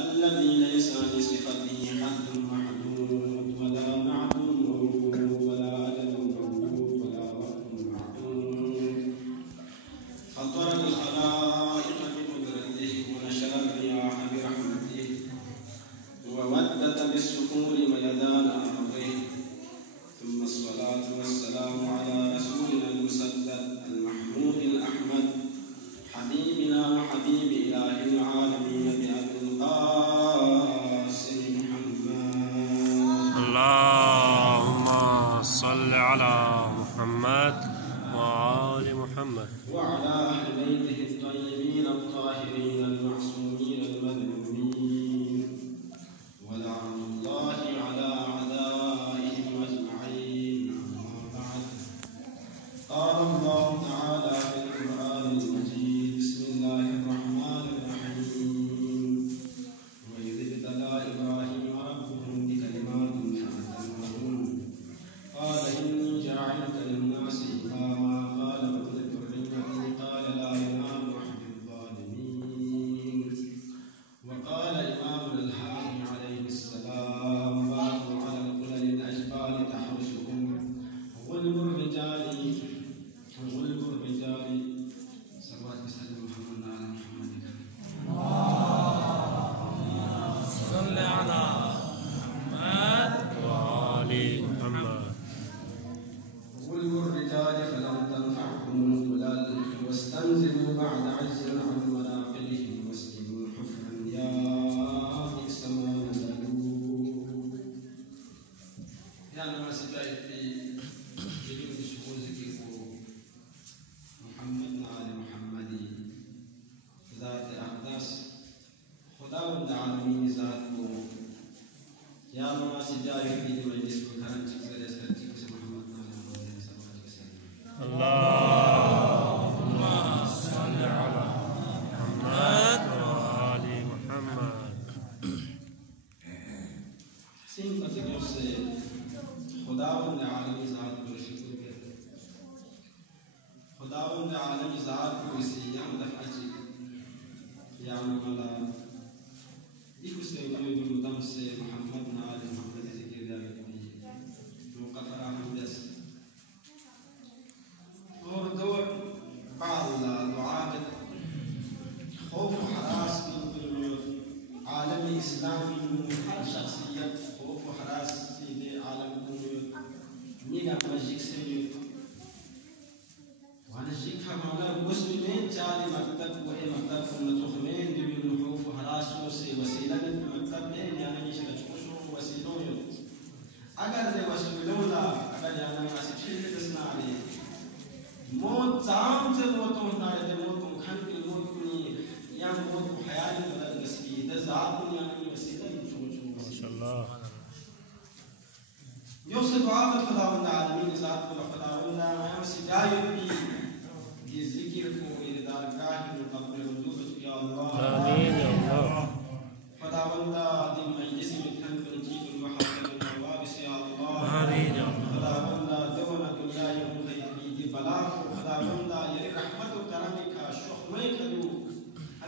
الذي ليس لصفته حد محدود ولا نعت موجود ولا أجل موجود ولا وقت معدود فطر الخلائق بقدرته ونشر الرياح برحمته وودد بالسكون ميدان أرضه ثم الصلاة والسلام على رسولنا المسدد المحمود الأحمد حبيبنا وحبيب إله العالمين بأبي القاسم محمد. اللهم صل على محمد وآل محمد وعلى أهل بيته الطيبين الطاهرين المعصومين المذمومين ولعن الله على أعدائهم أجمعين. أما بعد قال الله تعالى في القرآن المجيد بسم الله الرحمن الرحيم وإذ ابتلى إبراهيم ربه بكلمات فأتمهن قال إني جاعلك للناس إماما قال ومن ذريتي قال لا ينال أحد الظالمين. وقال إمامنا الحاكم عليه السلام باتوا على القلل الأجبال تحرسهم غلب الرجال صلوات وسلم محمد على محمد صل على محمد وآل محمد غلب الرجال فلم تنفعكم القلل واستنزلوا بعد عجز عن مناقبهم واسلموا حفرا يا بئس ما نزلوا. يعني ما سجايت في جلود شهور ذكره محمد آل محمد ذات أقدس خداوند العالمين ذاته يا ما سجايت في مجلس وكان تكسر يسترتيك محمد آل محمد صلى الله عليه وسلم. اللهم صل على محمد وآل محمد. حسين فتقول سے خداوند العالمین ذات کو شکر کر خداوند العالمین ذات کو سیام دفع چک یا مولا دیکھو سے کوئی دم سے محمد آل محمد ذکر دیا مقفر حمدس اور دور بعض دعابت خوف وحراس من عالم اسلامی ہر شخصیت خوف وحراس في عالم الدنيا نيجا ماجيك سيد وانا جيك فمولا المسلمين جالي مكتب وهي مكتب فنتوخمين دبي النحوف وحراسو سي وسيلة مكتب لين يعني نيشا تشوشو وسيلويو اگر دي وسيلولا اگر يعني ما سيشيل تسنا عليه موت زام سے موتوں نارے دے موتوں کھن کے موت کنی یا موت حیات بدل نسبی ده ذات يعني وسيلة تشوشو ما شاء الله. يوصف عابد خداوند العالمين ذات خداوند ما سجايب بي ذكركم إلى دارگاه قبل حضورك يا الله. آمين يا الله. خداوند دي مجلس مكان بنجيب المحبة والنوابس يا الله. آمين يا الله. خداوند دون دنيا يوم غيبي دي بلاغ خداوند يلي رحمة وكرمك شخميك له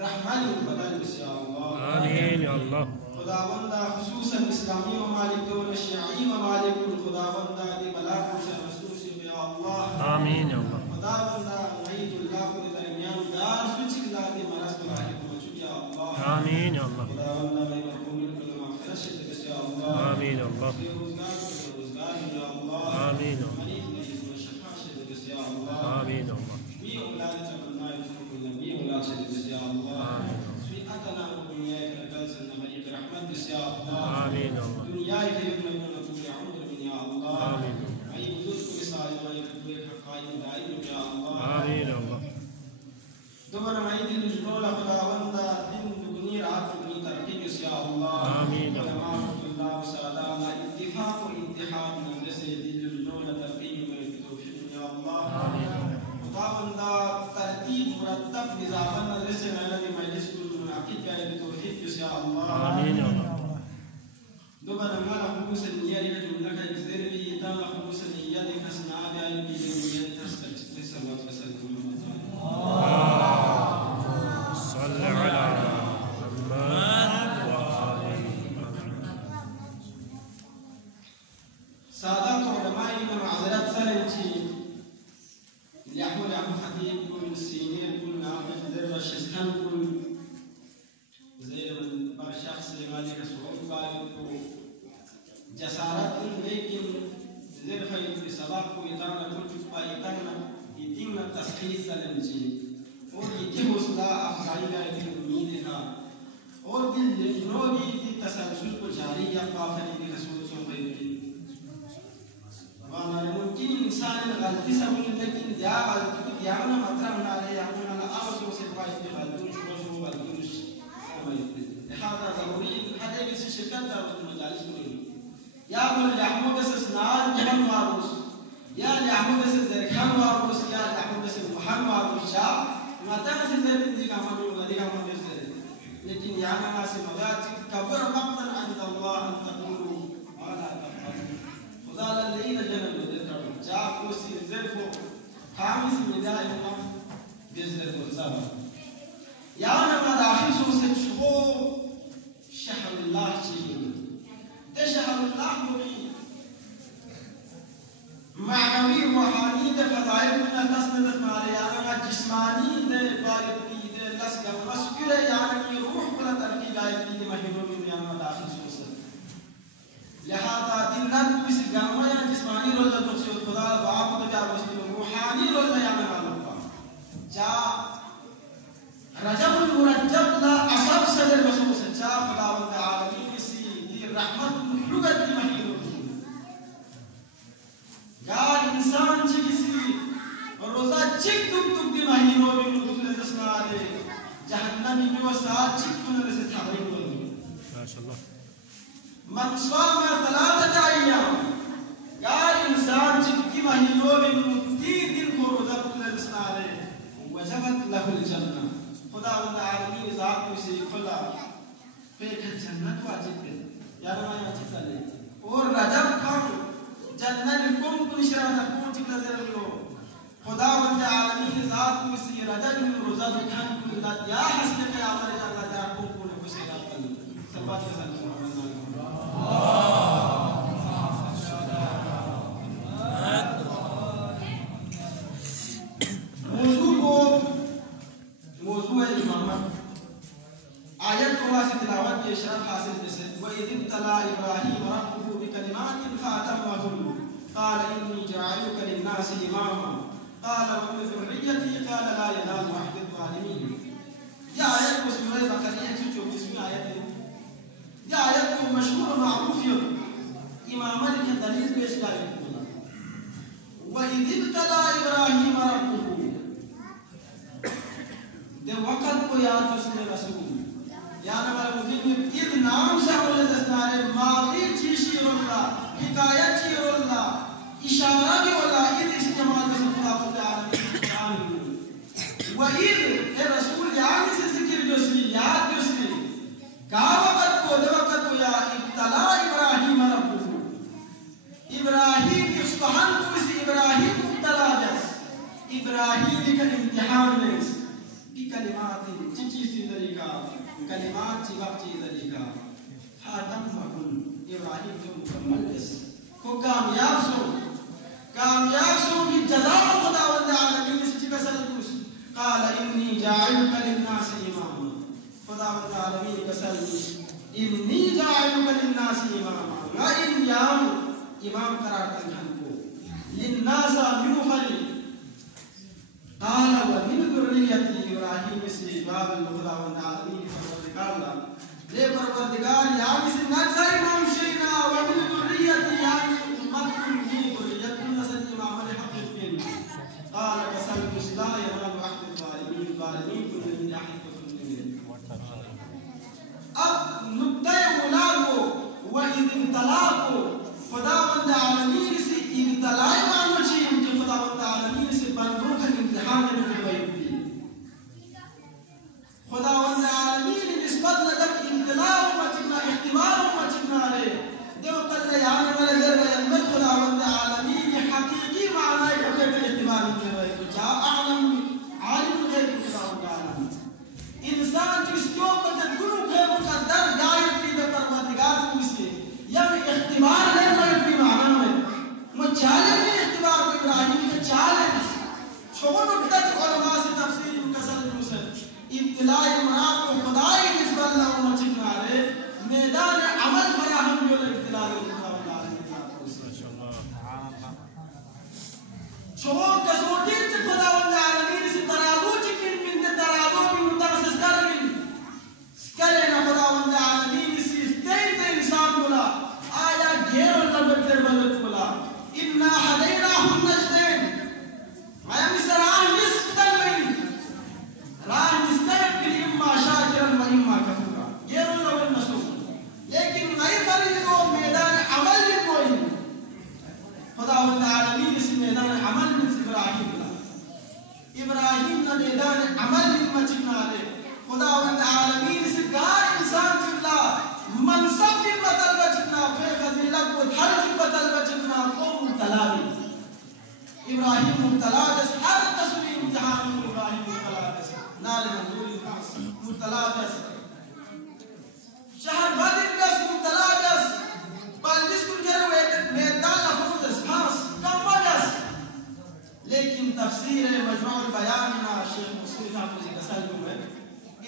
رحمة بدل بس يا الله. آمين يا الله. خداوند خصوصا اسلامی ممالک و شیعی ممالک خداوند دی بلاغ سے خصوصی یا اللہ. آمین یا اللہ. خداوند عید اللہ کے درمیان دار سچ لا دی مرض بلاہی کو یا اللہ. آمین یا اللہ. خداوند میں مرحوم کل مغفرت سے یا اللہ. آمین یا اللہ. روزگار یا اللہ. آمین یا اللہ. مریض شفا سے یا اللہ. آمین یا اللہ. وی اولاد تمنا کو نبی اولاد سے یا اللہ. أتنا دنياك البلسن مليك رحمة يا الله. آمين الله. دنياك يبنون كل عمر من يا الله. آمين. أي وجودك بسائل ويكتبك قائم دائم يا الله. آمين الله. دبر معيد الجنول خداوند دين دنيا رات من تركيك يا الله. آمين الله. جماعة الله وسلام اتفاق واتحاد مجلس دين الجنول تركيك ويكتبك يا الله. آمين. خداوند ترتيب مرتب نظام مجلس الذي مجلس عقيد قاعد بتوحيد يا الله. آمين يا الله. دوباره ما خموس النية لك الزري تام خموس النية لك سنا قاعد بيجي تسكت لسه ما تسكت صل على और दिल नोगी की तसलसल को जारी या काफिर की रसूल सोफे वाला मुमकिन इंसान ने गलती से बोले लेकिन या गलती को ध्यान में मतलब ना ले या ना आवाज़ से बात की गलती शुरू गलती समझते هذا ضروري هذا يجلس الشركات دارت المجالس كلهم يا ابن يحمو بس سنان جهن واروس يا يحمو بس زرخان واروس يا يحمو بس محن واروس شا ما تنسى زين دي كمان ودي كمان بس लेकिन यहाँ ना से मजाक कबर मक्तन عند الله أن تقولوا ما لا تفعلون खुदा लल्ली न जन्म दे करो जा कोसी ज़ल्फो खामिस मिदाई हम जज़र को सब यहाँ ना दाखिल सो से शो शहर अल्लाह चीज़ ते शहर अल्लाह होगी मानवी रूहानी ते फज़ाइल में तस्नीत मारे यहाँ ना जिस्मानी ते बारिकी ते लस्कर मस्कुरे यहाँ की रूह पर तरकी गायकी के महीनों में यहाँ दाखिल सो से लिहाजा दिन रात किसी गाँव या जिस्मानी रोज़ तो से खुदा बाप तो क्या बस्ती रूहानी रोज़ यहाँ में मालूम पा जा रजब मुरज्जब ला असब सदर बसों से जा खुदा वंद आलमी किसी दी रहमत लुगत की महीनों गार इंसान किसी रोज़ा चिक दुख दुख की महीनों में मुझे जस्ना ले जहन्नमी में वो साथ चिक कुनर से थाबरी बोली माशाअल्लाह मनस्वा में तलात जाइया गार इंसान चिक महीनों में 3 दिन को रोज़ा कुनर जस्ना ले वजबत लहुल जन्नत खुदा वंद आलमी ज़ात को से खुला फिर जन्नत वाजिब है यार मैं अच्छी चले और रजब का जन्नत कुम कुशरा न कुछ नजर लो खुदा वंद आलमी ज़ात को से रजब में रोज़ा दिखान को दा या हस्ते के आमरे अल्लाह दा को ने खुश रात कर सब बात के साथ मौजू है इमामत आयत को से तिलावत के शरफ हासिल जैसे व इद तला इब्राहीम रब्बुहु बिकलिमातिन फअतम्महुन قال إني جاعلك للناس إماما قال ومن ذريتي قال لا ينال عهد الظالمين يا آيات को सूरह बकरा 124 आयत है यह आयत को मशहूर और मारूफ है इमामत के दलील पेश किया व इद तला इब्राहीम रब्बुहु दे वक़्त को याद उसने रसूल याद हमारे मुस्लिम इद नाम से बोले दस्तारे मादी चीशी रोला हिकायत ची रोला इशारा भी रोला इद इस्तेमाल में खुदा को जान व इद ए रसूल याद से जिक्र जो सी याद जो सी का वक़्त को दे वक़्त को या इब्तला इब्राहीम रब्बुहु इब्राहीम की सुबहान को इस इब्राहीम मुब्तला जस इब्राहीम का इम्तिहान में की कलिमात चिची सी तरीका कलिमात ची वक्त ची तरीका फातम मकुन इब्राहीम जो मुकम्मल है को कामयाब सो की जज़ा खुदावंद आलमीन से चिकसल कुछ قال إني جاعلك للناس إماما खुदावंद आलमीन कसल إني جاعلك للناس إماما لا इमाम करार तंखन को लिन्नास मिनुफली قال ومن ذريتي إبراهيم से बाब खुदावंद आलमीन परवरदिगार ले परवरदिगार यानी से नक्शा इमाम शेना वमन ذريتي यानी उम्मत की ذريत नस्ल इमाम ने हक के قال कसम ला यनाल अहद الظالمين ظالمين को नहीं अहद को नहीं अब नुक्ता उला को व इब्तला को खुदावंद आलमीन से इब्तला मानो चाहिए कि खुदावंद आलमीन से बंदों का इम्तिहान में हुई खुदावंद आलमीन निस्बत लग इब्तला व मचना इख्तिबार व मचना रे देव कल यान वाले दर में खुदावंद आलमीन हकीकी माना है कि इख्तिबार के रहे तो जा आलम आलिम गैर खुदावंद आलमीन इंसान जिसको पता गुरु के मुकद्दर गायब की दे परवरदिगार को से या इख्तिबार है की माना में मुचाले में इख्तिबार इब्राहीम के चाले छोड़ तक उलमा से तफसीर कसर मुसल इब्तिला इमरान को खुदाई निस्बत ला मचना रे मैदान अमल फराहम जो इब्तिला माशाअल्लाह छोड़ कसौटी से खुदावंद आलमीन से तराजू चिकिन बिन तराजू भी मुतवस्सिस कर करे ना खुदा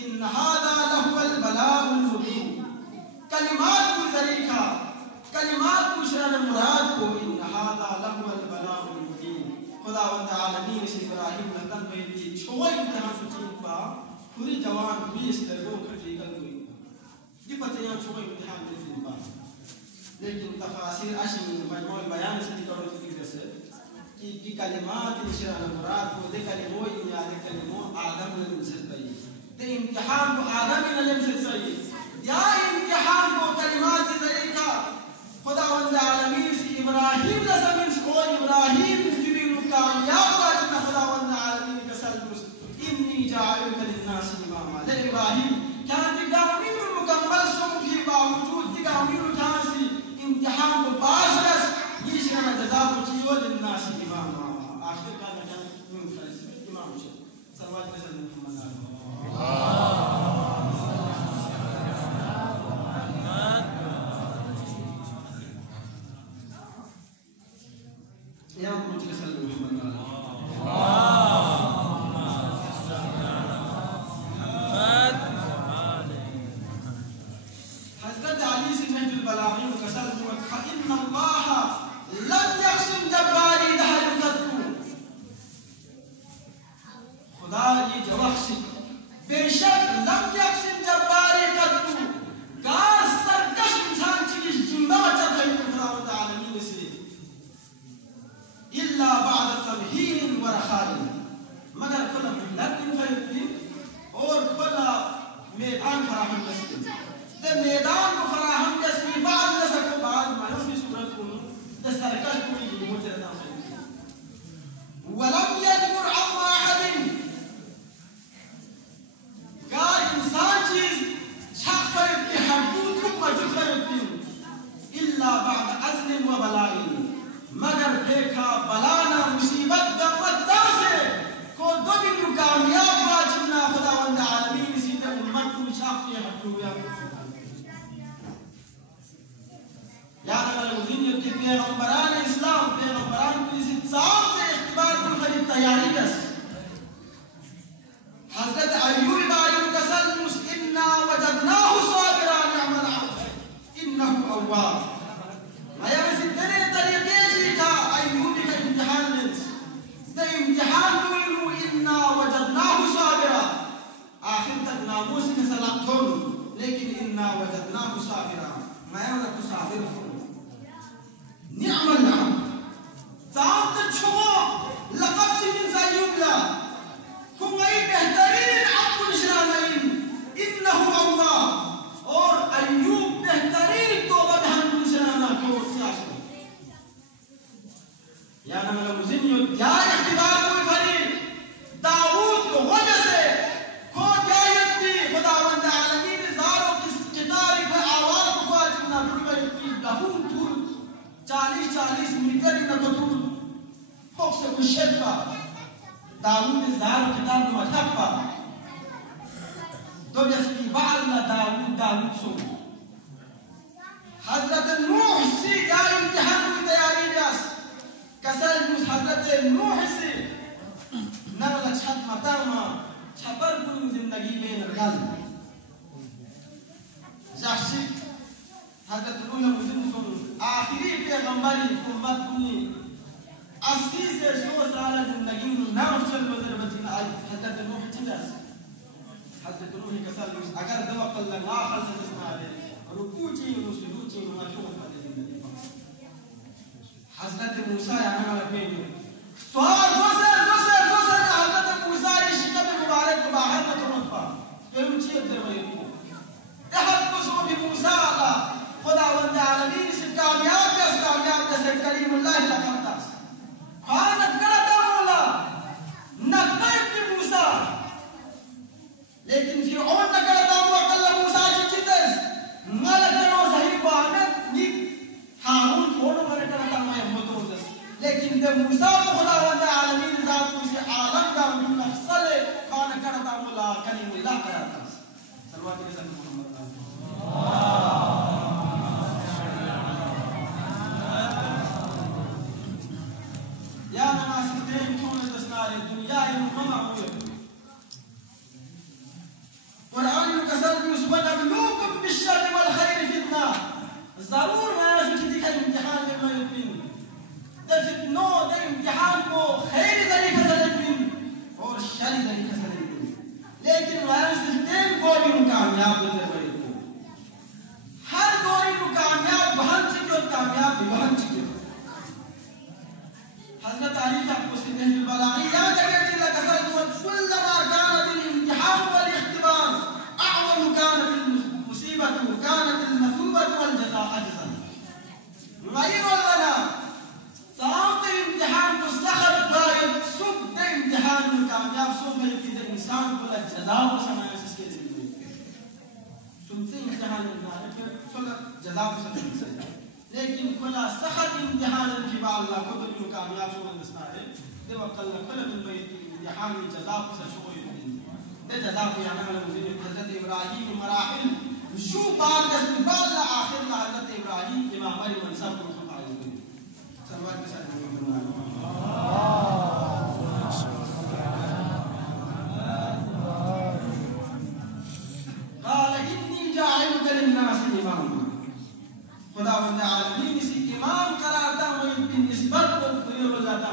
इन हादा लहुल बलागुल मुबीन कलिमात की तरीका कलिमात कुशरन मुराद को इन हादा लहुल बलागुल मुबीन खुदावंद आलमीन से इब्राहिम नतन में दी छोई तरह सुचीन पा पूरी जवान 20 दरगों खटी कर गई ये पते यहाँ छोई इम्तिहान दे दिन पा लेकिन तफासिर अशमी मजमूई बयान से निकलो तो कैसे कि कलिमात कुशरन मुराद को दे कलिमों या दे कलिमों आदम ने मिलसे तई ते इम्तिहान को आदम ने मिलसे तई या इम्तिहान को कलिमात के तरीका खुदावंद आलमीन से इब्राहिम ने जमीन को इब्राहिम कामयाब बात खुदावंद आलमीन का सल्लल्लाहु इन्नी जाइलुका लिन्नास इमामा ले इब्राहिम क्या दिगामीन मुकम्मल सुन के बावजूद दिगामीन जासी इम्तिहान को पास बस ये शना जजा को चीजो लिन्नास इमामा आखिर का मजान इमाम से सल्लल्लाहु अलैहि वसल्लम या मुझे ضرور ما يجي ذلك الامتحان لما يبين ده فتنو ده امتحان को खैर तरीके से लेकिन और शरी तरीके से लेकिन लेकिन वायरस सिस्टम को भी कामयाब होते बड़े को हर दौर में कामयाब बहन चीज़ और कामयाब बहन चीज़ हज़रत अली का मुस्लिम बलागी या जगह जिला कसर तो कुल्लमा कान बिल इम्तिहान वल इख्तिबार अअज़म कान बिल मुसीबत कानत अल मसूबत वल जज़ा अजज़ा गैर वला तमाम इम्तिहान को सखत गायब सुख दे इम्तिहान में कामयाब सुख है कि इंसान को ला जज़ा को समाया इसके लिए सुनते इम्तिहान में फिर फला जज़ा को समाया लेकिन खुला सखत इम्तिहान की बाल्ला को तो कामयाब हो नस्ता है दे वक्त अल्लाह खुला में इम्तिहान में जज़ा को सशोई दे जज़ा को याना मुझे हज़रत इब्राहीम मराहिल शू बार दस बाल्ला आखिर में हज़रत इब्राहीम इमाम अली मनसब को खाली कर सलवात के साथ قال إني جاعلك للناس إماما खुदावंद आलमीन इसी इमाम कराता मैं इन निस्बत को पूरी रोजाता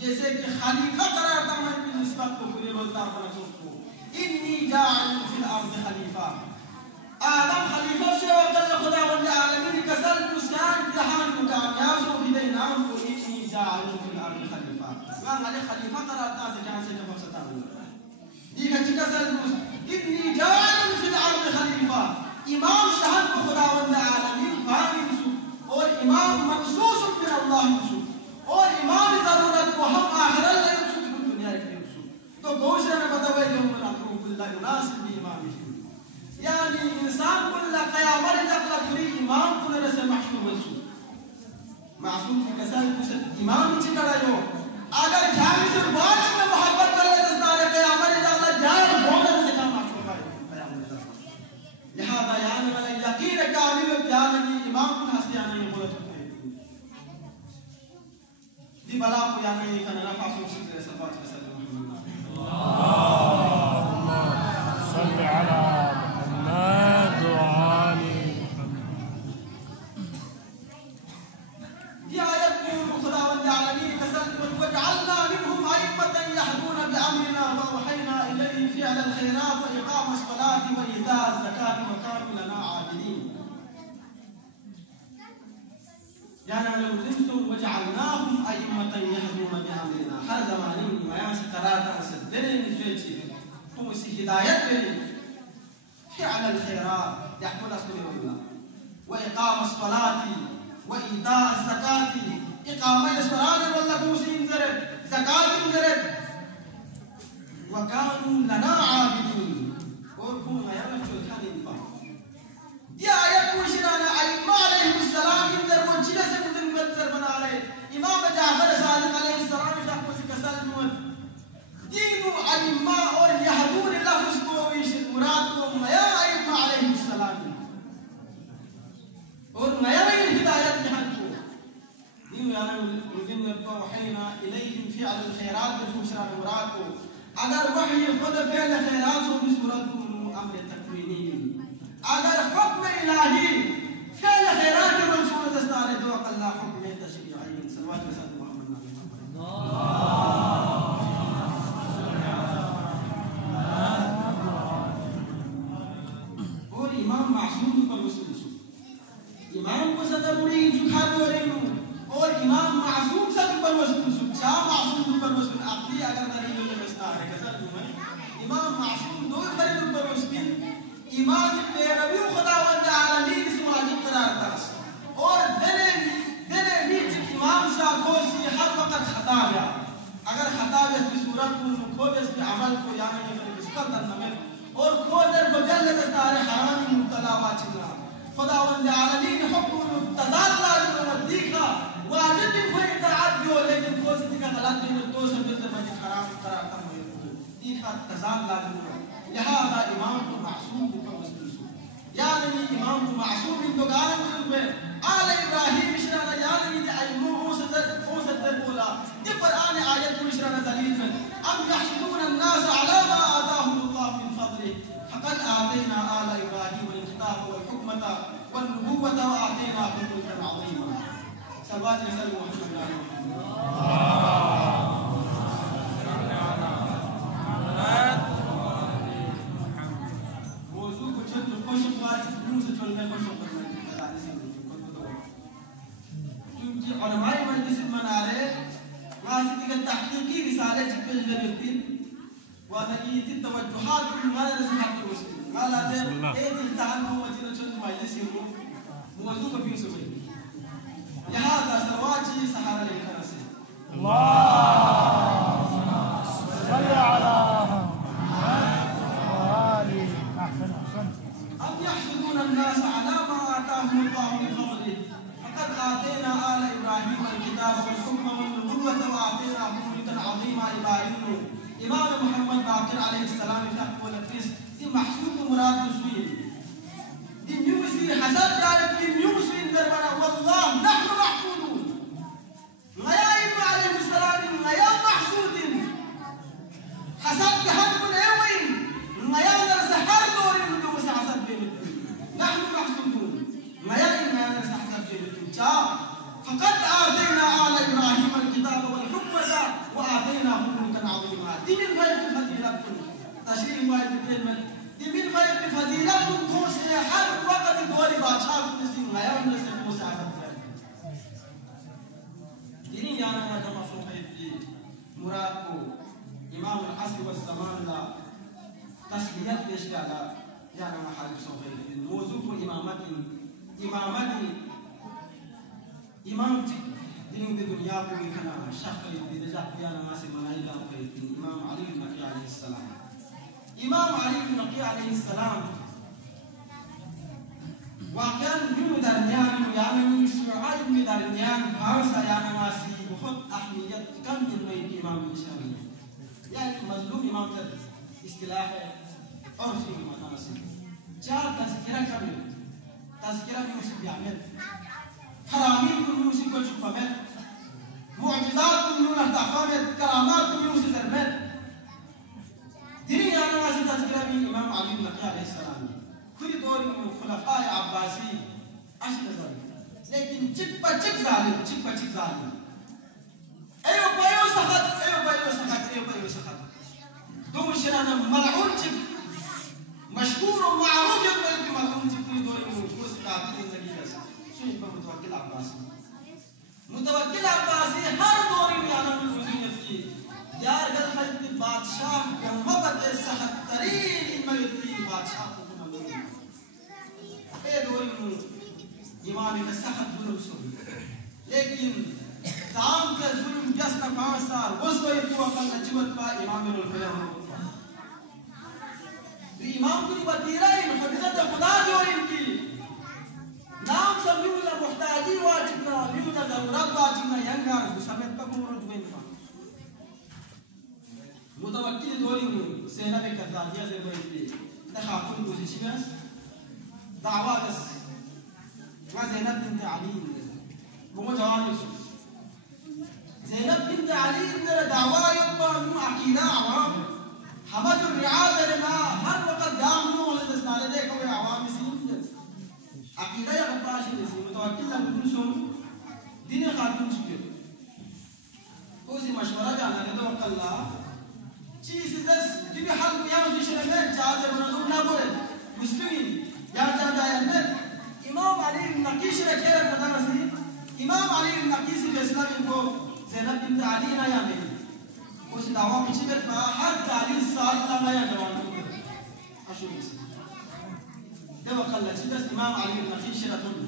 जैसे कि खलीफा कराता मैं इन निस्बत को पूरी रोजाता अपना को इन्नी जाअल फिल अर्द खलीफा आदम खलीफा से वकल खुदावंद आलमीन कसल मुस्कान जहान को कामयाब हो भी नाम को इन्नी जाअल फिल अर्द खलीफा वहां वाले खलीफा कराता से जहां से जब सता ये कच्ची कसल इन्नी जाअल फिल अर्द खलीफा इमाम शहर को खुदावंद आलमीन और इमाम मखसूस मिन अल्लाह और इमाम जरूरत को हम आखिरत में दुनिया के लिए तो घोषणा में बतावे जो अल्लाह मुनासिब इमाम यानी इंसान कुल क़यामत तक पूरी इमाम को से महसूब मासूम के कसर इमाम की करा जो अगर जाने से बाद में मोहब्बत कर ले दस्तार क़यामत तक जान होने से काम महसूब है क़यामत तक लिहाजा यानी वाला यकीन कामिल ध्यान की इमाम को हस्तियाने di balaku yang ini karena nafas musik dari sahabat Rasulullah. Allahumma salli ala Muhammad wa ali Muhammad. Di ayat ini Khudawand alamin kasal wa ja'alna minhum a'immatan yahduna bi amrina wa awhayna ilayhim fi'la al-khairat wa iqama as-salati wa ita'a az-zakati wa kanu lana 'abidin. يعني لو زمتم وجعلناهم أئمة يهدون بأمرنا هر زمانين ما يمس قرارات سدين جيتي هم سي هداية فعل الخيرات يحمل أسمه الله وإقام الصلاة وإيتاء الزكاة إقامة الصلاة والله كوسين زرد زكاة زرد وكانوا لنا عابدين وهم يمس الحديث يا آيات مشيرانا أئمة عليهم السلام إنذر وجل سكتن بدر بنا عليه إمام جعفر صادق عليه السلام يحكم سكسل نور دينو أئمة और यहदून लफ्ज़ को मुराद को नया अइम्मा अलैहिम सलाम और नया हिदायत जहां को दीन यानी मुजिन को वहयना इलैहिम फ़िअल الخيرات بالबुशरा मुराद को अगर वही खुद फ़िअल खैरात हो इस मुराद को अम्र तकवीनी अगर हुक्म इलाही फ़िअल खैरात के मंसूर दस्तार दो अल्लाह हुक्म तशरीई सल्लल्लाहु अलैहि वसल्लम मोहम्मद और इमाम मासूम पर वसूल इमाम को सदरुरी जुखा दोरेनु और इमाम मासूम सद पर वसूल शाह मासूम पर वसूल अपनी अगर दलील में बसता है कसर में इमाम मासूम दो दलील पर वसूल इमाम पैरवी खुदावंद आलमीन से वाजिब करार था और दने नीच इमाम शाह को सी हर वक्त खता है अगर खता है इस सूरत को खोज इस अमल को यानी इसका तनमे और खोजर बदल लगता है हराम मुब्तला वाचिना खुदावंद आलमीन हुक्म तजाला जो देखा वाजिब को इताअत जो लेकिन खोज का गलत दिन तो सब बंद हराम कराता है देखा तजाला लिहाजा इमाम को मासूम यानी इमाम को मासूम तो गान में आले इब्राहिम इशराना यानी अइमो सदर बोला ये कुरान आयत को इशराना दलील में अम यहसुदून الناس على ما آتاهم الله من فضله فقد آتينا آل إبراهيم الكتاب والحكمة والنبوة وآتيناهم ملكا عظيما. صلوات وسلم محمد عليه. موضوع كتب الكشف وارد موسى تولى كشف علماء مجلس المنارة واسطة التحقيقي رسالة جبل الدين ونقيت التوجهات من غير نصيحة الرسل قال هذا إيه التعلم ومدينة المجلس يوم موضوع في سبيل لهذا سرواتي سحر لي كرسي الله صل على وآله. أحسن. أم يحسدون الناس على ما آتاهم الله من فضله فقد آتينا آل إبراهيم الكتاب والحكم والنبوة وآتيناهم ملكا عظيما. إبراهيم إمام محمد باقر عليه السلام في حق والقيس دي محسوب مراد مسلم دي ميوسي حسب ذلك دي ميوسي دربنا والله نحن محسودون. غيا إبراهيم عليه السلام غيا محسود حسب جهنم أوين غيا نرسحر دوري ندوس حسب بين نحن محسودون غيا إبراهيم نرسح حسب بين فقد آتينا آل إبراهيم الكتاب والحكمة وآتيناهم ملكا عظيما. دي من غير فضيلتكم تشريع واحد بالكلمة دي من غير فضيلتكم توسع حر وقت دوري بادشاہ نسين غيا نرسح موسى حسب ديني يعني أنا كما صحيح في مرادكم إمام العصر والزمان لا تسليات ليش على يعني ما حد صحيح الموضوع إمامتي إمام دين الدنيا كل كنا شخص يدرج بيانا ما سمعنا إلا وقيت إمام علي بن أبي عليه السلام. إمام علي بن أبي عليه السلام وكان من دنيان يعني شعاع من دنيان فارس يعني ما سي بخط أهمية كم من الإمام الشامي يعني مظلوم إمام اصطلاح عرفي ما نسي جاء تذكرة كامل تذكرة يوسف يعمل فرامين كل يوسف كل شفامات معجزات كل يوسف تعفامات كرامات كل يوسف ترمات ديني أنا ما تذكرة من إمام علي بن أبي عليه السلام كل دور من الخلفاء العباسي أشد ذلك لكن تشك ظالم أيوة بايو سخط دوم شرانا ملعون تشك مشكور ومعروف يبقى ملعون تشك كل دور من الخلفاء متوكل عباسي هر دوري में आना मुमकिन है यार गल खलीद बादशाह मोहब्बत सखत तरीन मलकी बादशाह को नमूने ए दौरी में इमाम का सखत जुल्म सो लेकिन ताम का जुल्म जस्ना 5 साल उस को एक वक्त नजमत पा इमाम ने फलम इमाम की वतीरा इन हकीकत खुदा जो इनकी नाम समीउला मुहताजी वाजिबना मिउला ज़रूरत वाजिबना यंगा समेत पकुर जुबेन मुतवक्किल दोरी में सेना पे करदादिया से कोई तखाफुल पोजीशंस दावास वा ज़ैनब बिन्त अली वो जवान ज़ैनब बिन्त अली ने दावा युबा मु अकीदा आवाम हमद रियाज लना हर वक्त दामनु वला दस्ताले देखो आवाम से عقيدة يا قباش نسي متوكل لكل سوم دين خاتم شكل कोई मशवरा जाना है तो अल्लाह चीज दस जिबी हाल या जिशने में चादर बना दो ना बोले मुस्लिमीन या चादा है ने इमाम अली नकीश ने खेल पता नहीं इमाम अली नकीश के इस्लाम को ज़ैनब बिन्त अली ना या नहीं उस दावा पीछे कर हर 40 साल लगा या जवान अशुभ ده وقال جدس إمام علي بن نقيش رتون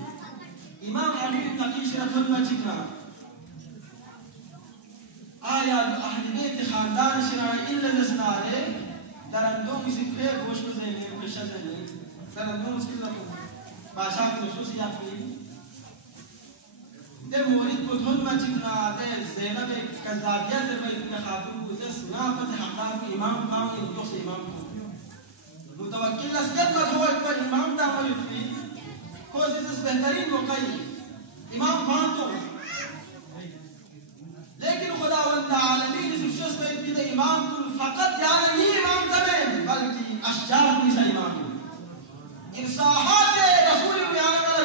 إمام علي بن نقيش رتون ما جبنا آيات أهل بيت خاندان شراء إلا نسناره درندوم يسكر وش بزينه وش زينه درندوم سكلكم باشاك نصوصيات فيه ده مورد كتون ما جبنا ده زينب كذابيات ده بيت خاتون ده سنافة حقاق إمام قام يدوس إمام متوكل أسجد ما هو الإمام تعمل فيه कोशिश बेहतरीन मौका ही इमाम खान तो लेकिन खुदावंद आलमीन इस शख्स में इतने इमाम फकत यानी ये इमाम तबे बल्कि अशजार भी सा इमाम इंसाहात रसूल में आने वाला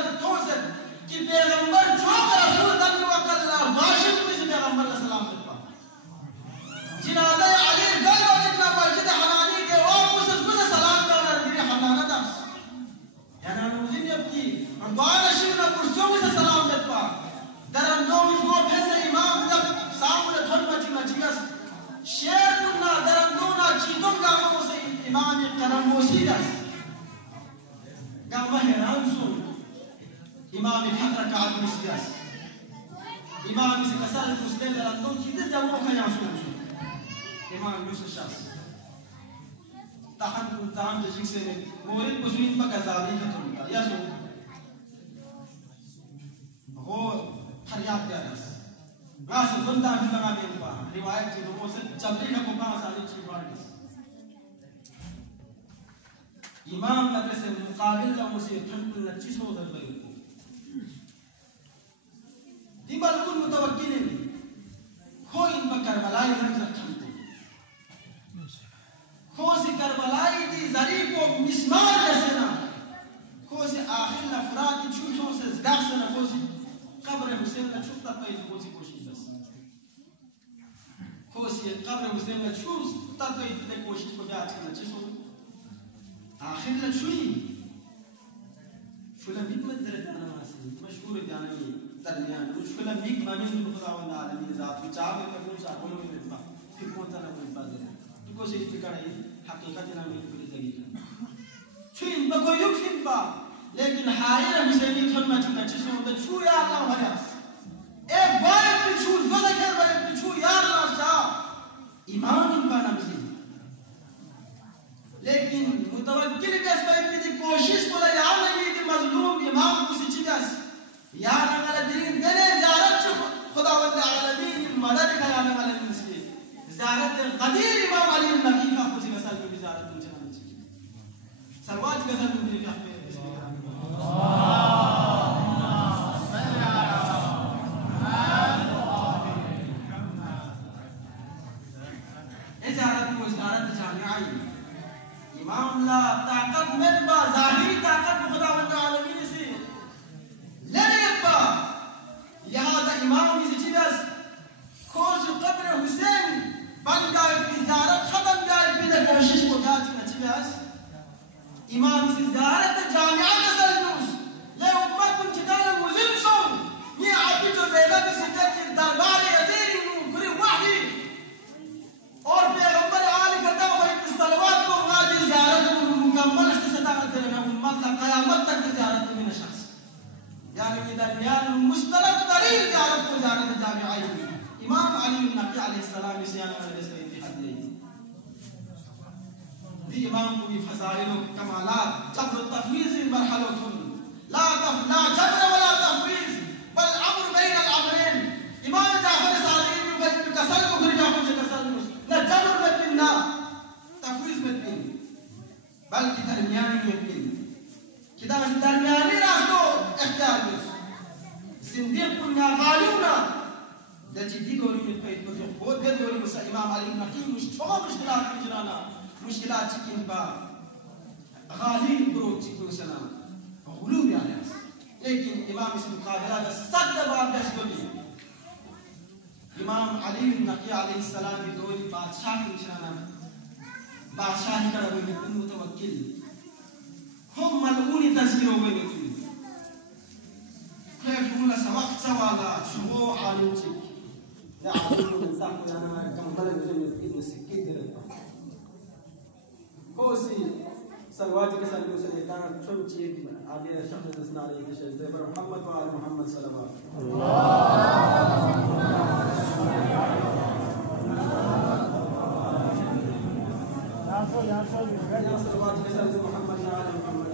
وسيداس قام مهران سون إمام الحق ركعت مسيداس إمام سكسال المسلم لأنهم كده جمعوا كيا سون إمام يوسف Shas tahan jejik sene murid musuhin pakazabi katumta ya so ho hariyat garas gas banda banda bin ba riwayat ji mo se chabli ka ko ba sali chi baris imam nabi se muqabil la musi tanqul la chiso da bayu dibal kun mutawakkilin khoin bakar balai hamza khamtu खोसी Karbalai दी जरी को मिस्मार जैसे ना खोसी आखिर लफरा की छूछों से ज़गाह से ना खोसी कब्र हुसैन ना छुपता पे खोसी कोशिश बस खोसी कब्र हुसैन ना छुपता पे इतने कोशिश को जाच करना चिसो आखिर ला छुई शुला मिक मत दरत ना मासी मशहूर जानी दरमियान शुला मिक मामी ने खुदावंद आलमी ज़ात विचार में कौन सा बोलो में बा फिर कौन सा ना कोई बात है को से इत्तिकाई हकीकत ना में पूरी तरीका छुइन बको युफिन बा लेकिन हायर हुसैनी थन में चिका चिसो तो छु या अल्लाह हयास एक बार भी छु वजा कर बार भी छु या अल्लाह सा इमाम इनका नाम से लेकिन मुतवक्किल के इस बात की कोशिश बोला या नहीं कि मजलूम इमाम को सिचिदास या ना वाला दिन देने ज़ारत खुदावंद आलमीन मदद का या ना वाला दिन से ज़ारत क़दीर इमाम अली नकी का कुछ गसल में ज़ारत पूछना चाहिए सरवाज गसल में भी क्या पे इमाम ला ताकत में बा ज़ाहिरी ताकत खुदावंद आलमीन से लेने बा लिहाजा इमाम की चिदास खोज कब्र हुसैन बंदा की ज़ारत खत्म जाए बिना कोशिश को जाच न चिदास इमाम से ज़ारत जामिया का सलूस ले उम्मत कुछ चिदाल मुजिम सो ये आपकी जो ज़ैनब से जज दरबार अजीर गुरी वाही और पैगंबर आले करता हुआ इस सलवात को गाजी ज़ारत मुकम्मल से सदा करते रहना उम्मत का क़यामत तक ज़ारत में नशस यानी ये दरमियान मुश्तरक तरीन ज़ारत को ज़ारत जामिया इमाम अली नकी अलैहिस्सलाम से आने वाले इसका इत्तिहाद नहीं दी इमाम को भी फज़ाइल और कमालात जब्र तफवीज़ मरहलों ला जब्र वला तफवीज़ बल अम्र बैन अल अमरैन इमाम जाफर सादिक ने भाई कसर को फिर जाफर से कसर ना जब्र मत बिना तफवीज़ मत बिन बल्कि दरमियानी मत बिन किताब दरमियानी रास्तों इख्तियार कर जिंदगी पुन्ना गालियों दर्जी गोरी में पे तो जो बहुत देर गोरी मुसा इमाम अली नकी मुश्किलात में जनाना मुश्किलात चिकिन बा गाली ब्रो चिकिन सना गुलूब यानी लेकिन इमाम इस मुकाबला का सद बात दस गोली इमाम अली नकी अलैहिस्सलाम की गोरी बादशाह की जनाना बादशाही का वो में मुतवक्किल हम मलऊनी तस्वीरों में निकली फिर तुमने सवाल सवाला शुभो आलू चिक لا أعلم من صاحب أنا كم طلب جميل ابن سكيت درجة كوسي سلواتي كسر كوسي كان شو تجيب عادي شخص نسنا عليه كشيء زي محمد وعلى محمد صلوات يا سلواتي كسر محمد وعلى محمد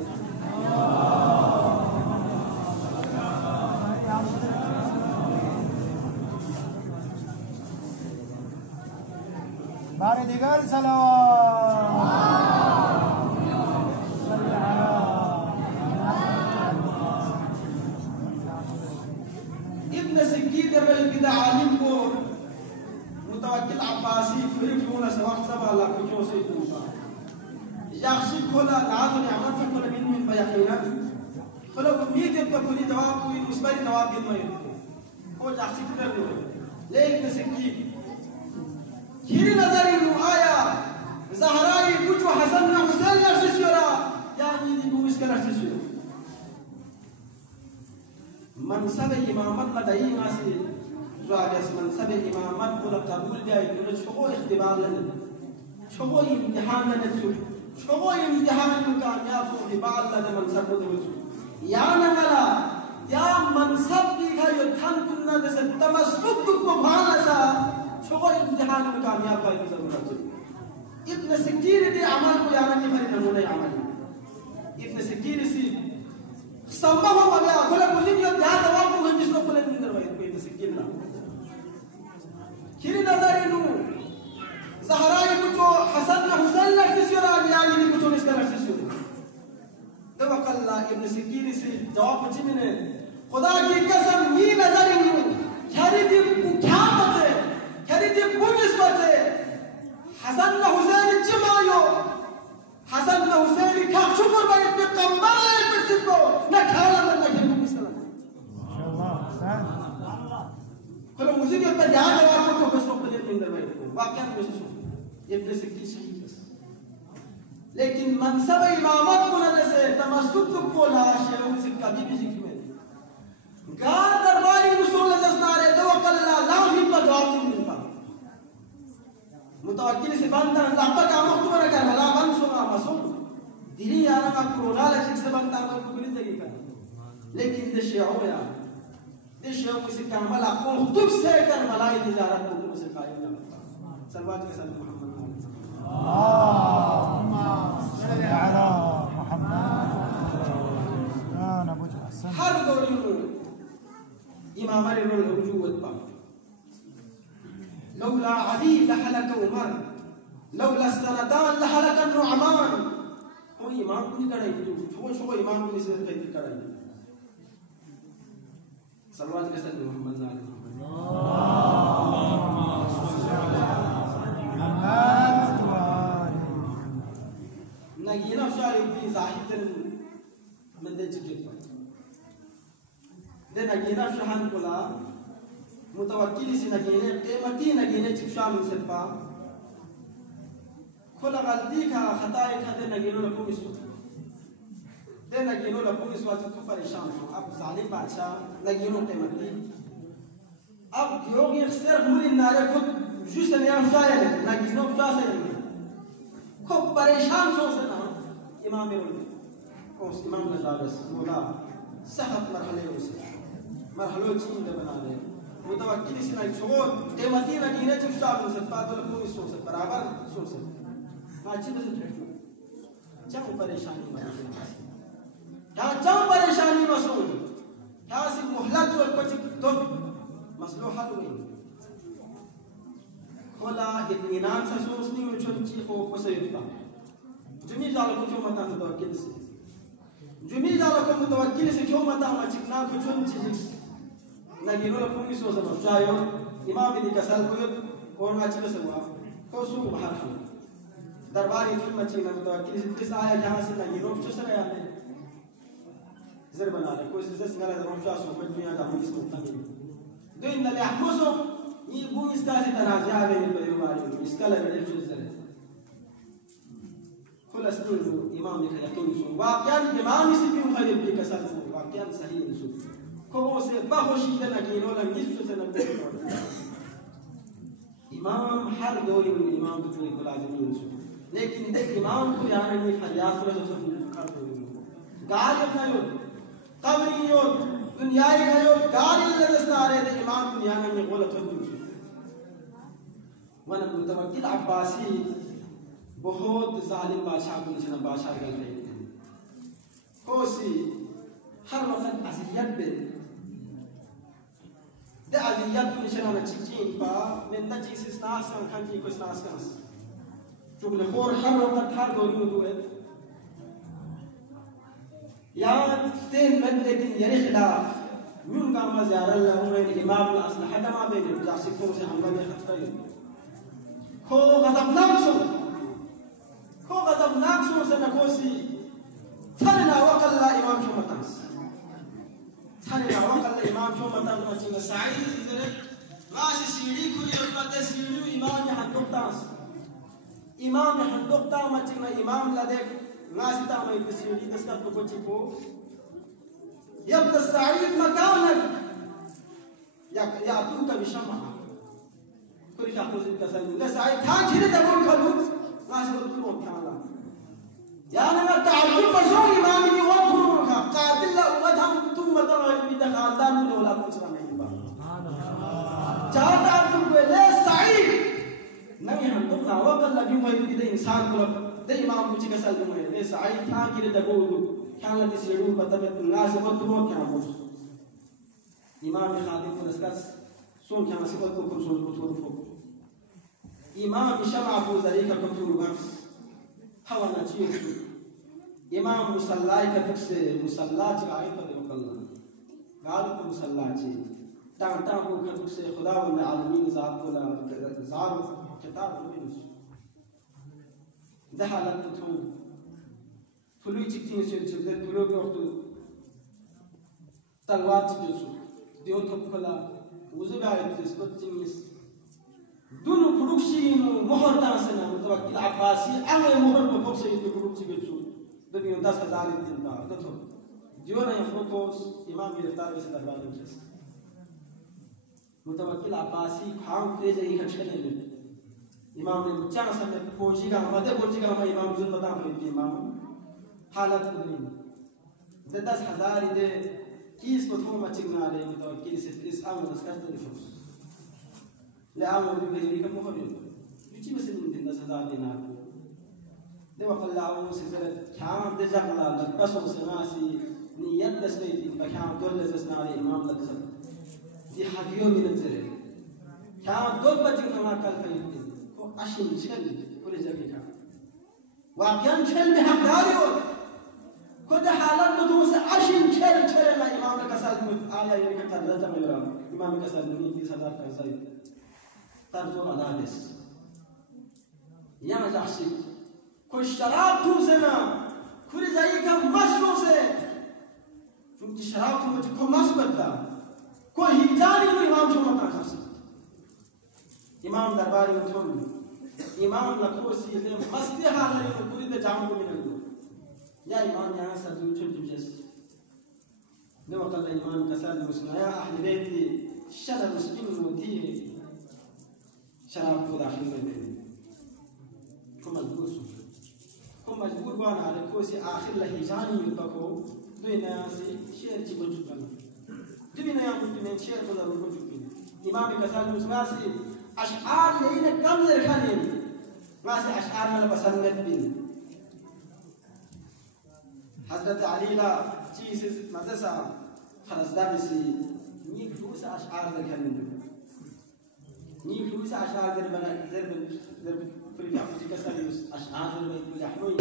بارے دیگر صلوات ابن سكيت الرجل كده عالم کو متوکل عباسی فرق ہونا سوقت سبا لا کچھ سے دوسرا یخشی کھولا ناز نعمت فکر من بیقینا فلو امید ہے کہ کوئی جواب کوئی مثبت جواب دے دو کو یخشی کر دو لیکن سکیت هي نظري آية زهراء كوچ حسن حسين نفس سورة يعني دي بوس كنفس سورة منصب إمامت لدي ماسي جالس منصب إمامت ولا قبول جاي ولا شو اختبار لنا شو امتحان لنا شو امتحان कामयाब हो कि बाल लगे मनसब को दो या न वाला या मनसब की का यो थन कुन्ना जैसे तमस्सुक को भाला सा शो इम्तिहान में कामयाब का जरूरत है इब्न सिकीर दे अमल को याना की भरी नमूने अमल इब्न सिकीर सी संभव हो गया बोले मुझे यो ध्यान दवा को हम जिसको बोले नहीं करवाए कोई इब्न सिकीर ना खिरी नजर इनु ज़हरा कुछ हसन न हुसैन लफ्ज़ और आलियाली ने कुछ इसका लफ्ज़ दवा कल्ला इब्न सिकीर से जवाब बची मैंने खुदा की कसम ये नजर इनु खरी दी क्या बचे खरी दी पुलिस बचे हसन न हुसैन जमायो हसन न हुसैन का शुक्र भाई इतने कम्बल है इतने को न खाला न खेल पुलिस का kalau musik yang terjadi waktu itu besok beliau pindah baik वाक्य besok इब्न सिकीर शहीद लेकिन मनसब इमामत होने से तमस्सुक को लाश है उनसे कभी भी जिक्र में गार दरबारी रसूल जसनारे तवक्कलना लाही पर जवाब नहीं मिलता मुतवक्किल से बनता लापा का मखतूरा का भला बन सुना मासूम दिली यारा का कोरोना लक्षित से बनता है तो कुछ नहीं का लेकिन देश हो या देश हो किसी का अमल आपको खुद से कर मलाई तिजारत को मुझे कायम ना सलवात के साथ मोहम्मद اللهم صل على محمد انا ابو حسن हर दौरी में इमाम अली रुजूवत पा लौला अली लहलक उमर लौला सनदान लहलक नुअमान वो इमाम को नहीं कराई जो छो इमाम को नहीं से कराई सलवात के साथ मोहम्मद नगीना शायद भी जाहिर में दे चुके दे नगीना शहान कोला मुतवक्किल से नगीने कीमती नगीने चिपशान से पा खोला गलती का खता है दे नगीनो लपो मिसु दे नगीनो लपो मिसु आज को परेशान हो अब जालिम बादशाह नगीनो कीमती अब योगी सिर्फ मुली नारे को जुस ने शायद नगीनो जासे खूब परेशान हो से ना इमाम उस इमाम नजारस मोला सख्त मरहलों चीन दे बना ले मुतवक्किल से ना छोड़ कीमती नगीने चिपशान से पादल को मिसु से बराबर सो से अच्छी तरह से जब परेशानी में यहाँ जब परेशानी में सो यहाँ से मोहलत और कुछ तो मसलो हल हुई खोला इत्मीनान से सोचनी में चुनची हो पसंद जुमी जालो को क्यों मता मुतवक्किल से जुमी जालो को मुतवक्किल से क्यों मता मचिकना को चुनची नगीनो लपुंगी सोच ना चायो इमाम इदी कसल को और अच्छी तरह से हुआ को सुख बाहर हो दरबारी फिल्म मचीना मुतवक्किल से किस आया जहाँ से नगीनो चुस रहे आते जर बना ले कोई से नला रोशा सो में दुनिया का पुलिस को तंग दो इन ले अहमसो ये बू इसका से तनाजा आ गई परिवार इसका लगे चुस रहे खुलस तो इमाम ने यकीन सो वाकयान इमाम इसी भी खैर भी कसर सो वाकयान सही सो को से बाहोशी दे नगीनो लंगिस से नबे इमाम हर दौरी में इमाम को चुने को लाजिमी सो लेकिन दे इमाम को यानी में फरियाद में तो कर दो गालिब ना यो कबरी यो दुनियाई का यो गालिब लदसना रहे थे इमाम दुनिया में ये गलत हो गई वन मुतवक्किल अब्बासी बहुत जालिम बादशाह को निशाना बादशाह कर रहे थे कोसी हर वक्त अज़ियत पे दे अज़ियत को निशाना न चिचिन पा में तची से स्नास खान की को स्नास कर चुगले और हर वक्त हर दौर में हुए यार तीन में लेकिन ये खिलाफ यूं का मज़ार अल्लाह उन्हें इमाम असल हदमा बेने जासिकों से हमला में खतरा है खो गज़बनाक सो से नकोसी थरना वकल्ला इमाम शो मतांस थरना वकल्ला इमाम शो मतांस मचेगा साइड इधर राशि सीढ़ी खुली और पते सीढ़ी इमाम यहाँ दुक्तांस इमाम यहाँ दुक्ता मचेगा इमाम लदे राशि ताम इधर सीढ़ी दस्ता तो बच्चे को यब्द साइड मकानक या तू का विषम कोई शाखों से कसर ले साइड था खिले तबों खलू राशि को तू क्या ला يعني ما تعجب مسؤول إمام يوفر قاتل لا أمتهم ثم ترى بتخاذل من ولا مسلم يبا جاء تعجب ليس سعيد نبي هندونا وقال الذي ما يريد إنسان كله ده إمام بيجي كسل منه ليس سعيد ثان كده دعوه كان الذي سيرو بتمت الناس وتروه كان موس إمام خادم فلسكاس سون كان سيقول كم سون كتور فوق إمام شمع أبو ذريك كتور بس هوا نجيب إمام مسلاي كتبس مسلاج عين بدر الله قالوا مسلاج تان تان هو كتبس خدا والعالمين زاد ولا زار كتاب منس ده حالات تون فلوي تكتين سيد فلوي بيوختو تلوات تجسو ديون تبكلا وزبايد تسبت تنس دون كروكشين مهر دانسنا متوكل عباسي أنا مهر بفوق سيد كروكشي بيجو دبي يوم 10,000 دينار دكتور ديونا يفوكوس إمام يرتاح بس دربار الجلسة متوكل عباسي خام كريزة يخشني إمام المجتمع سمع فوجي كم ماذا فوجي كم إمام زين بتاع في إمام حالات كلين ده 10,000 ده كيس بتفهم ما تجمع عليه متوكل كيس أمر نسكت الفلوس لا أمر بيجي كم مخبر يجي بس من 10,000 دينار ده وقال الله سيزلت كام ده جملا لبسوا سناسي نيت دسمي بكام دول لزسناري إمام لزم دي حديو من الزر كام دول بتجي كما قال فيهم هو أشين شل كل زميكا وكان شل بحقداريو كده حالات بدوس أشين شل لا إمام كسر آية يريك تلزم يرام إمام كسر مني في صدر كسر ترجمة دادس يا مجاحشي कोई शराब ठूसे ना खुद जाइएगा मसलों से क्योंकि शराब तो मुझे को मस बनता कोई हिजानी को इमाम जो मत कर सकते इमाम दरबार में थोड़ इमाम लखो सी ले मस्ती हाल है तो पूरी तो जाम को मिल दो या इमाम यहाँ सदूर चुप जैस ने वक़्त इमाम कसर मुस्लिया अहले बेती शराब मुस्लिम होती है शराब को दाखिल में दे को मजबूर मजबूर बना रहे कोई आखिर लहीजानी युद्धको दुनिया से शेर जी बन चुका है दुनिया में शेर को जरूर बन चुकी है इमाम कसर मुस्लिया से अशआर लेने कम जरखाने वहाँ से अशआर में बसन्नत बिन हज़रत अली ला चीज़ मदरसा फरज़दार से नी फ्लूस अशआर जरखाने नी फ्लूस अशआर जर बना जर كل يوم تكسر أشعار اليحمي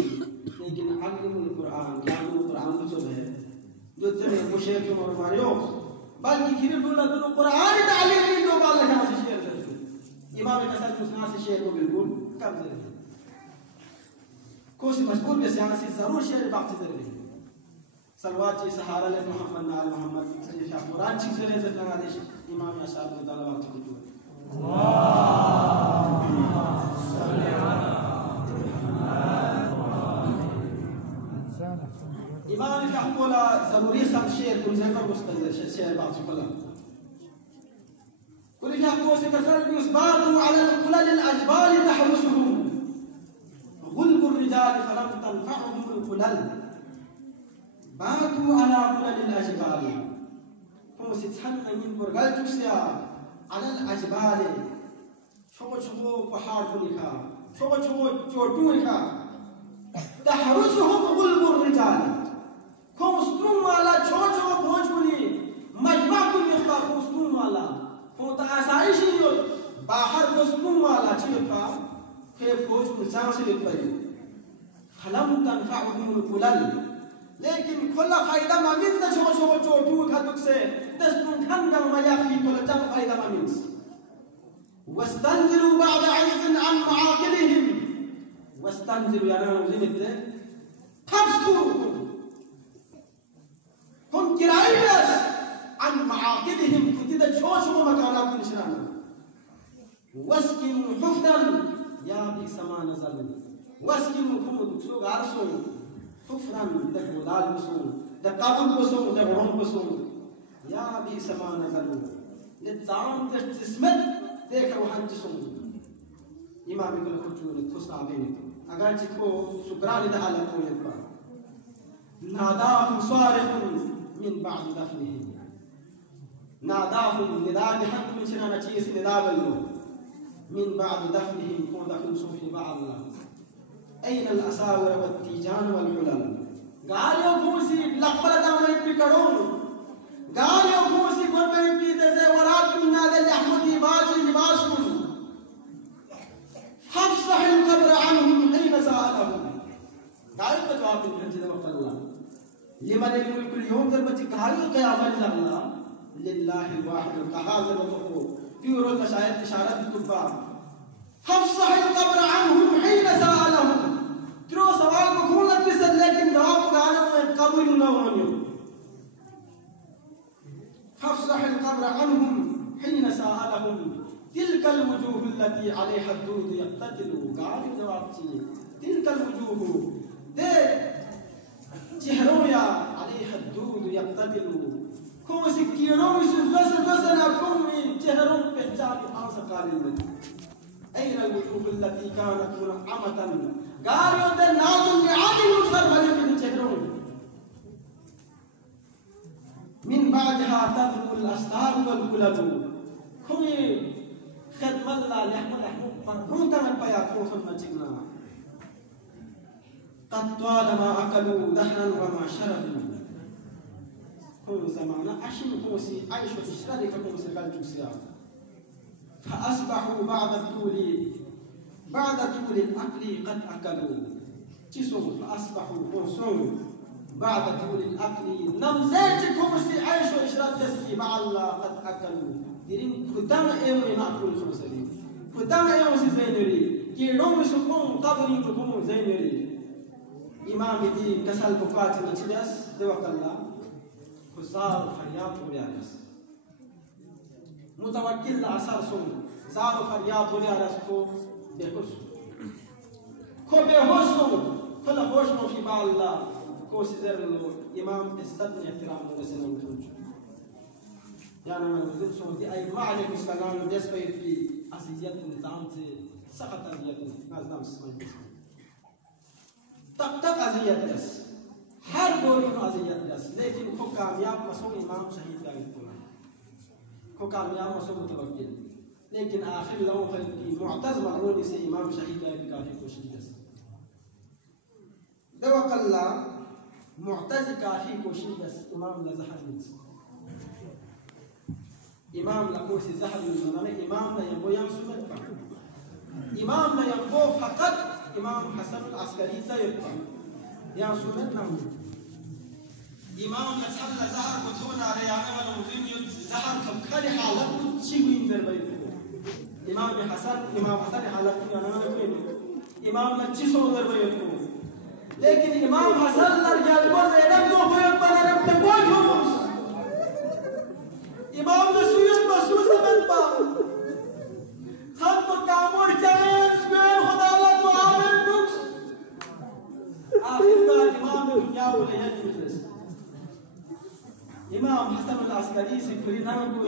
لكن علم القرآن كلام القرآن مشابه جزء من مشاهد مرماريو بل كثير من القرآن تعليم إنه بالله كما تشير إمام كسر مسنا تشير بالقول كم ذلك كوس مشغول بسياسة ضرور شيء بعض ذلك سلواتي سهارة لمحمد نال محمد في القرآن تشير ذلك هذا إمام يسار مدال وقت كتير إمام يقول ضروري خم شيء كل زي ما مستند شيء بعض كلام كل يقول سكسر يثبتوا على القلل الأجبال تحرسهم غلب الرجال فلم تنفعهم القلل باتوا على قلل الأجبال هم ستحن من برجال تسيا على الأجبال شو بحار كلها شو جوتونها تحرسهم غلب الرجال كونستروم على شو بوجبني مجمع كل يخطا كونستروم على كونت أسايش يو باهر كونستروم على شيء كيف بوجبن سامس يبتدي فلم تنفعهم القلل لكن كل فائدة ما من شو جوتون كاتوك سه تستون كان ما يكفي كل جم فائدة ما من واستنزلوا بعد عز عن معاقلهم واستنزلوا يعني لمدة تبصروا هم كرايبس عن معاقلهم كتير شو مكانات نشانه واسكنوا حفدا يا بيك سما نزل واسكنوا كم دكتور عرسون حفرا دك ودال بسون دك قابل بسون دك رون بسون يا بيك سما نزل للطعام تسمد ذيك روحان تسون إمام يقول كتير تصنع بينكم अगर जिको शुक्रान हालत हो यत्पा नादाहुम सारिहुन मिन बाद दफनिहिम नादाहुम निदाद हक में चना नचीस निदाबल्लो मिन बाद दफनिहिम को दफन सुफी बाअल्ला अयन अल असावर व तीजान वल हुलल गालियो फूसी लखबल दामे पिकड़ों गालियो फूसी कोन में पीते से वरात मिन नादल अहमदी बाजी लिबासुन हफ्सह अल कब्र अनहुम हिन सअलहुम गालियो का जवाब दिन जद वक़ल्ला लिमन अल मुल्क अल यौम दर बच्ची गालियो क़यामत अल्लाह लिल्लाहि वाहिद कहाज़ रतो प्यूरो तशायद इशारत कुब्बा हफ्सह अल कब्र अनहुम हिन सअलहुम त्रो सवाल को खून लग से लेकिन जवाब गाने में कबूल न होने हफ्सह अल कब्र अनहुम हिन सअलहुम तिलकल वजूह अल्लती अलैहा दूद यक्ततिलु गाली जवाब चाहिए तिलकल वजूह दे चेहरों या अलैहा दूद यक्ततिलु कौन सी कीड़ों में वसन आंखों में चेहरों पहचान आ सकालिल में अयन अल वजूह अल्लती कानत मुनअमतन गालियों दे नाजुल निआदिल मुसर भले के चेहरों मिन बादहा तदमुल अस्तार वल कुलब खुए खदमल्ला लहमल अहमद पर रोता न पाया खोसन न चिकना قد طالما أكلوا دهرا وما شربوا كل زمان عشم كوسي عيش الشرك كوسي كالجوسيا فأصبحوا بعد طول الأكل قد أكلوا تسوا فأصبحوا كوسون بعد طول الأكل نمزج كوسي عيش الشرك تسكي مع الله قد أكلوا دين كتام أيوة نأكل سوسري كتام أيوة سيزينري كيرون سكون قبري كوم زينري इमाम दी कसल बुकात नचल्यास देवकल्ला खुजार फरियाद हो यारस मुतवक्किल असर सुन जार फरियाद हो यारस को बेहोश हो फला होश नो फी बाल्ला को सिजर लो इमाम इज्जत ने एहतराम ने से न तुझ याना मैं दिन सो दी आई वालेकुम सलाम देश पे की असियत निजाम से सख्त अजियत नाजम समझ तब तक अज़ियत दस हर दौर में अज़ियत दस लेकिन को कामयाब मसो इमाम शहीद का इतना को कामयाब मसो मुतवक्किल लेकिन आखिर लम्हे की मुअतज़ मगरूनी से इमाम शहीद का काफी कोशिश दस दवकल्ला मुअतज़ काफी कोशिश दस इमाम लज़हर मिस इमाम लकोसी ज़हर मिस इमाम न यबो यम सुनत पा इमाम न यबो फ़कत इमाम हसन अस्करी ज़यता या सुनत ना इमाम नसल ज़हर को थोना रे आने वाला मुस्लिम युद्ध ज़हर कब खाली हालत कुछ भी इंदर भाई इमाम हसन हालत में आने वाला कोई इमाम नच्ची सो इंदर भाई को लेकिन इमाम हसन लड़ गया तो ज़ैनब तो कोई बना रखते कोई होश इमाम ने सुयत महसूस समझ पा सब को कामोड़ चले स्क्वायर खुदा अल्लाह तो आमिर बुक्स आखिरकार इमाम ने दुनिया बोले हैं जिस इमाम हसन अल-अस्करी से पूरी नाम को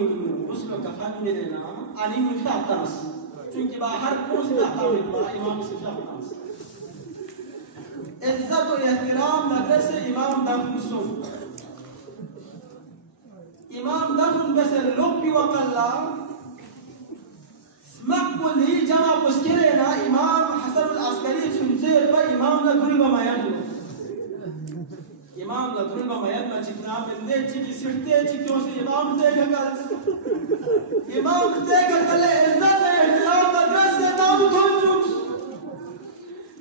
उसको कफन में देना अली मुफ्ता तास क्योंकि बाहर कौन सा आता है इमाम से तास इज्जत और एहतराम मदरसे इमाम दफन इमाम दफन बस लोग भी वकल्ला मकबूल ही जमा मुश्किल ना इमाम हसन अल-अस्करी सुनसे पर इमाम न दुनिया मायन इमाम न दुनिया मायन में जितना बंदे चिकी सिरते चिक्यों से इमाम देगा इमाम देगा कले इज्जत है इमाम मदरसे नाम धोजुक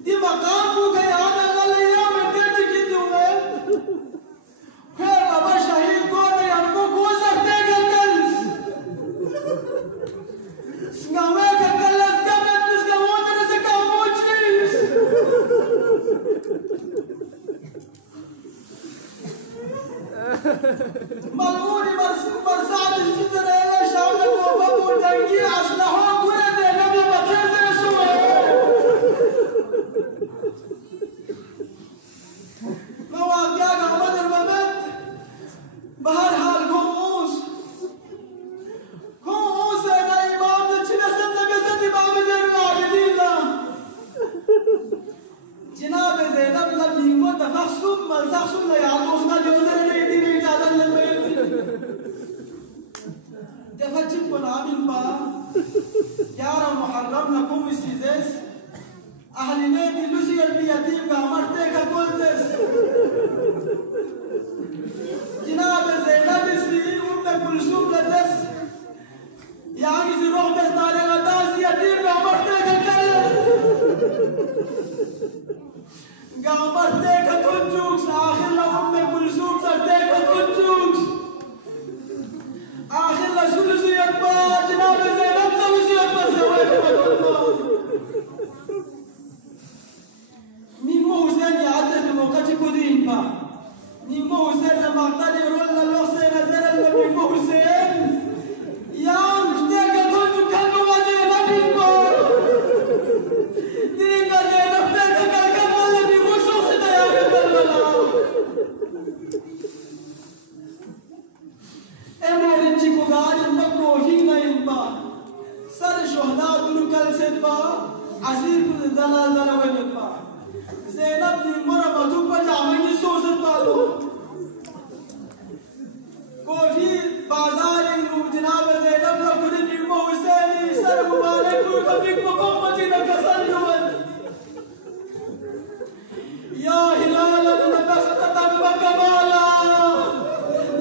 दी मकाम को गए आने वाले या में चिकी दूंगा फिर बाबा शहीद को ने हमको को सकते कल Ngawe kakalas kamet nus kawon na sa kamochis. Malmuni marsad jitare shawla ko babu jangi aslaho kure de nabi bache de suwe. Mawa kya gamad mamet bahar hal khomos khomos na imam أهل بيت اللوسي البيتيم قامرتك كولتس جناب زينب سي أم كلثوم لدس يعني زي روح بس نالي غداس يتيم قامرتك كل قامرتك تنجوكس آخر أم كلثوم سرتك تنجوكس آخر لسلسي يكبر جناب زينب سلسي يكبر سويك Nimo Hussein ya ate tumo kachi kudin pa. Nimo Hussein la maktali rolla lo se na zera la Nimo Hussein. Yang tega tonju kalmo waje na Nimo. Dinga je na tega kalkan wala Nimo so se da ya kalwala. Emo rinchi ko gaari pa ko hinga impa. Sar shohda dunu kal se pa. Asir ku zala zala wene pa. زينب نمر مطوبة جامعي سوزت بالو كوفي بازار جناب زينب لكل نمو حسيني سر مبارك كبيك مقومتي نكسر نوال يا هلالا نبسط تنبا كمالا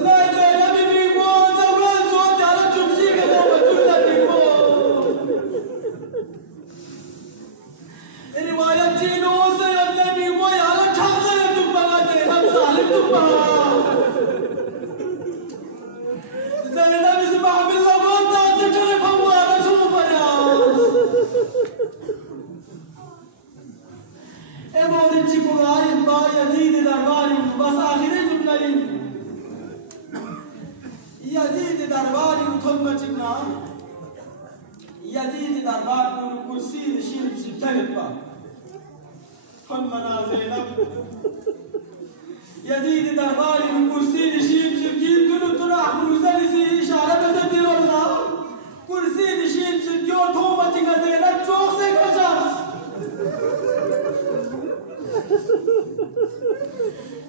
لا زينب نمو زوال زوت على جمشي كمو جل نمو رواية جينو زينب اسمع بالله وانت تجرب هو اشوف يا امور الجبراء ما يزيد درباري بس اخر جمله يزيد درباري وتمتنا يزيد درباري كرسي شيل سبتلبا فمنا زينب يزيد درباري من كرسي نشيب شبكين كنو تراح مسلسي إشارة تسدير الله كرسي نشيب شبكيو تومة تغزينة جوخ سيك رجاس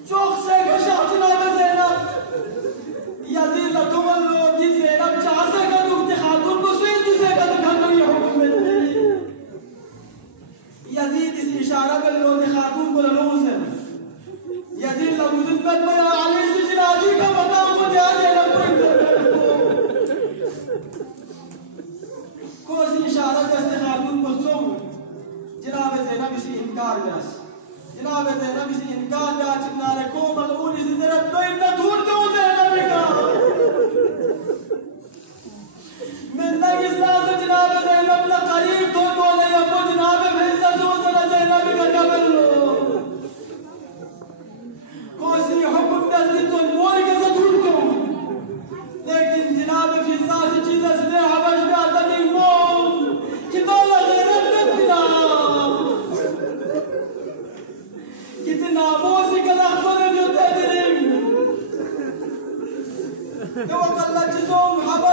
جوخ سيك رجاس جناب زينب يزيد لتومل دي زينب جاسة كدوك دي خاتون بسوين دي سيكا دكانو يحكم مني يزيد اس إشارة بلو دي خاتون بلنوزن يزيد لو زدت بيا عليه سجناتي كما تاخذ يا زينب كوسي إشارة استخارون بلصوم جناب زينب سي إنكار جاس جناب زينب سي إنكار جاس ناركم الأولي سزرت بين نطول كو زينب كا من نجس ناس جناب زينب لقريب تون ولا يبو جناب بهزة زوزنا زينب كا جبل कोसी हुक्म दस्ती तो मोर के सतुलको लेकिन जनाब की सास चीज असले हवश में आता नहीं मोम कितना गैरत में बिना कितना मोसी कला खोले जो तेरे तो कल्ला चीजों हवा